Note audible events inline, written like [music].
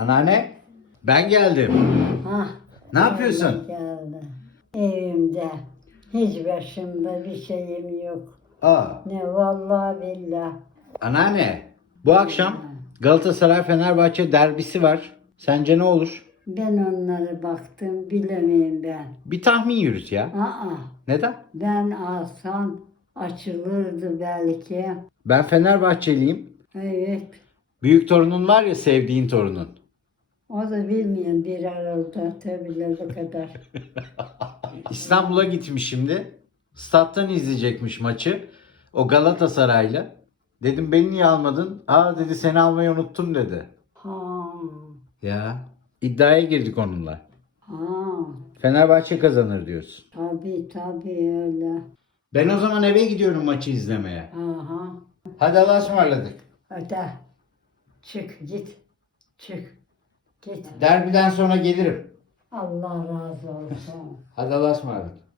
Anneanne, ben geldim. Ha. Ne yapıyorsun? Geldi. Evimde. Hiç başımda bir şeyim yok. Aa, Ne vallahi billah. anneanne, bu akşam Galatasaray Fenerbahçe derbisi var. Sence ne olur? Ben onlara baktım bilemeyim ben. Bir tahmin yürüt ya. Aa, Neden? ben alsam açılırdı belki. Ben Fenerbahçeliyim. Evet. Büyük torunun var ya sevdiğin torunun. O da bilmeyen bir tabiler bu kadar. [laughs] İstanbul'a gitmiş şimdi. Stat'tan izleyecekmiş maçı. O Galatasaraylı. Dedim beni niye almadın? Aa dedi seni almayı unuttum dedi. Ha. Ya iddiaya girdik onunla. Ha. Fenerbahçe kazanır diyorsun. Tabii tabii öyle. Ben o zaman eve gidiyorum maçı izlemeye. Aha. Hadi Allah'a ısmarladık. Hadi. Çık git. Çık. Git. Derbiden sonra gelirim. Allah razı olsun. Hadi Allah'a ısmarladık.